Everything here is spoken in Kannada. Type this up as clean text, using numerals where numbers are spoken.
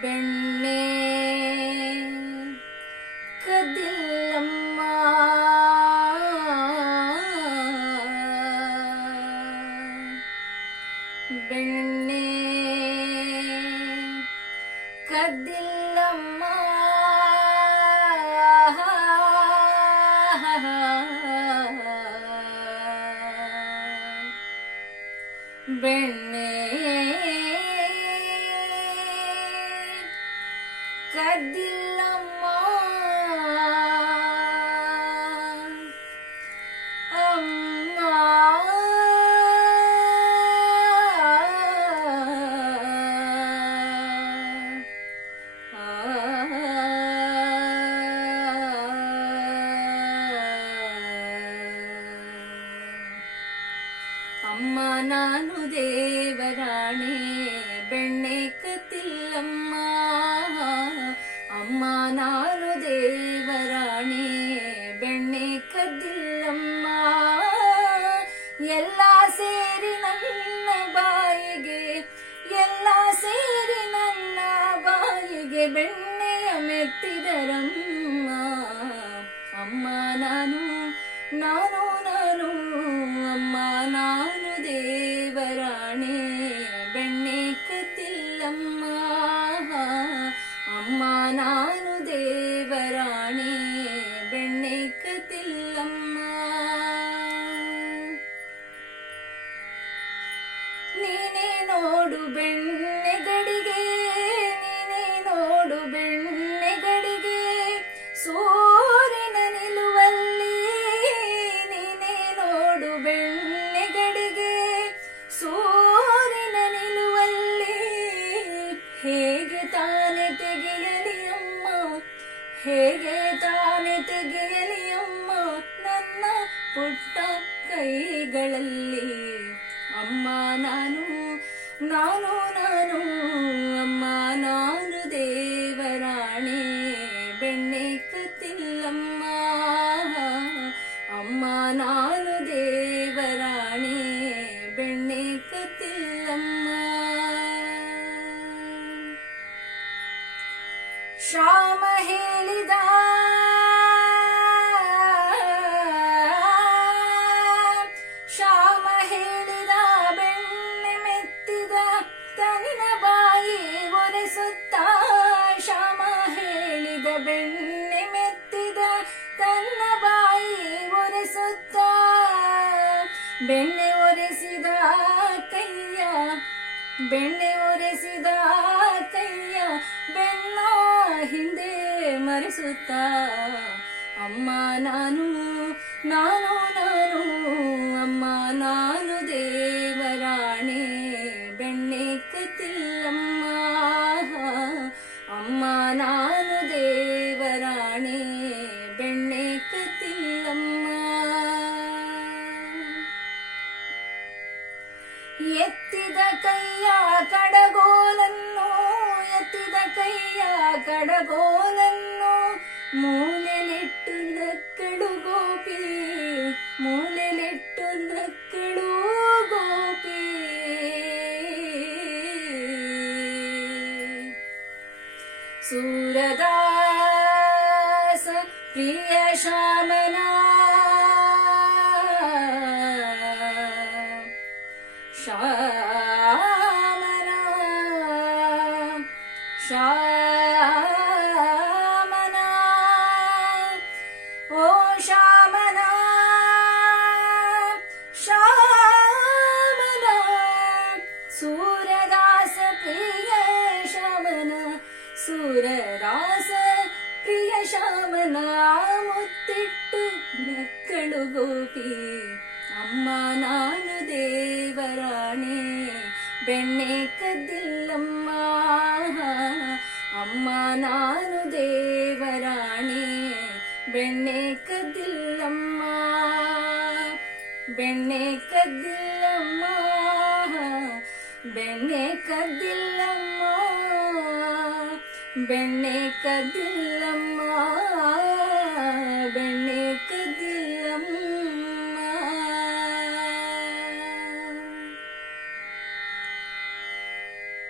ಬೆಣ್ಣೆ ಕದ್ದಿಲ್ಲಮ್ಮ ಬೆಣ್ಣೆ ಕದ್ದಿಲ್ಲಮ್ಮ ಬೆಣ್ಣೆ ಕದ್ದಿಲ್ಲಮ್ಮ ಅಮ್ಮ ಅಮ್ಮ ನಾನು ದೇವರಾಣೆ ಬೆಣ್ಣೆ ಕದ್ದಿಲ್ಲಮ್ಮ ಅಮ್ಮ ನಾನು ದೇವರಾಣೆ ಬೆಣ್ಣೆ ಕದ್ದಿಲ್ಲಮ್ಮ ಎಲ್ಲ ಸೇರಿ ನನ್ನ ಬಾಯಿಗೆ ಎಲ್ಲ ಸೇರಿ ನನ್ನ ಬಾಯಿಗೆ ಬೆಣ್ಣೆಯ ಮೆತ್ತಿದರಮ್ಮ ಅಮ್ಮ ನಾನು ನಾನು ನಾನು ಅಮ್ಮ ನಾನು ದೇವರಾಣೆ ಬೆಣ್ಣೆ ಕದ್ದಿಲ್ಲಮ್ಮ ಅಮ್ಮ ನಾನು ದೇವರಾಣೆ ಬೆಣ್ಣೆ ಕದ್ದಿಲ್ಲಮ್ಮ ನೀನೇ ನೋಡು ಬೆಣ್ಣೆ ಗಡಿಗೆ ನೀನೇ ನೋಡು ಬೆಣ್ಣೆ ಗಡಿಗೆ ಸೂರ್ಯನ ನಿಲುವಲ್ಲಿ ನೀನೇ ನೋಡು ಬೆಣ್ಣೆ ಗಡಿಗೆ ಸೂರ್ಯನ ನಿಲುವಲ್ಲಿ ಹೇಗೆ ತಾನೆ ತೆಗೆಯಲಿ ಅಮ್ಮ ಹೇಗೆ ತಾನೆ ತೆಗೆಯಲಿ ಅಮ್ಮ ನನ್ನ ಪುಟ್ಟ ಕೈಗಳಲ್ಲಿ ಅಮ್ಮ ನಾನು ನಾನು ನಾನು ಅಮ್ಮ ನಾನು ದೇವರಾಣೆ ಬೆಣ್ಣೆ ಕದ್ದಿಲ್ಲಮ್ಮ ಅಮ್ಮ ನಾನು ದೇವರಾಣೆ ಬೆಣ್ಣೆ ಕದ್ದಿಲ್ಲಮ್ಮ ಶ್ಯಾಮ ಹೇಳಿದ ಶ್ಯಾಮ ಹೇಳಿದ ಬೆಣ್ಣೆ ಮೆತ್ತಿದ ತನ್ನ ಬಾಯಿ ಒರೆಸುತ್ತ ಶ್ಯಾಮ ಹೇಳಿದ ಬೆಣ್ಣೆ ಮೆತ್ತಿದ ತನ್ನ ಬಾಯಿ ಒರೆಸುತ್ತ ಬೆಣ್ಣೆ ಒರೆಸಿದ ಕೈಯ ಬೆಣ್ಣೆ ಒರೆಸಿದ ಕೈಯ ಬೆನ್ನ ಹಿಂದೆ ಮರೆಸುತ್ತ ಅಮ್ಮ ನಾನು ನಾನು ನಾನು ಅಮ್ಮ ನಾನು ದೇವರಾಣೆ ಬೆಣ್ಣೆ ಕದ್ದಿಲ್ಲಮ್ಮ ಅಮ್ಮ ನಾನು ದೇವರಾಣೆ ಬೆಣ್ಣೆ ಕದ್ದಿಲ್ಲಮ್ಮ ಎತ್ತಿದ ಕೈಯ ಕಡಗೋಲನ್ನು ಎತ್ತಿದ ಕೈಯ ಕಡಗೋಲನ್ನು ಮೂಲೆಲಿಟ್ಟು ನಕ್ಕಳು ಗೋಪಿ ಮೂಲೆಲಿಟ್ಟು ನಕ್ಕಳು ಗೋಪಿ ಸೂರದಾಸ ಪ್ರಿಯ ಶ್ಯಾಮನ ಶ್ಯಾಮನ ಶ್ಯಾಮನ ಓ ಶ್ಯಾಮನ ಶ್ಯಾಮನ ಸೂರದಾಸ ಪ್ರಿಯ ಶ್ಯಾಮನ ಸೂರದಾಸ ಪ್ರಿಯ ಶ್ಯಾಮನ ಮುತ್ತಿಟ್ಟು ನಕ್ಕಳು ಗೋಪಿ ಅಮ್ಮ ನಾನು ದೇವರಾಣೆ ಬೆಣ್ಣೆ ಕದ್ದಿಲ್ಲಮ್ಮ ಅಮ್ಮ ನಾನು ದೇವರಾಣೆ ಬೆಣ್ಣೆ ಕದ್ದಿಲ್ಲಮ್ಮ ಬೆಣ್ಣೆ ಕದ್ದಿಲ್ಲಮ್ಮ ಬೆಣ್ಣೆ ಕದ್ದಿಲ್ಲಮ್ಮ ಬೆಣ್ಣೆ ಕದ್ದಿಲ್ಲಮ್ಮ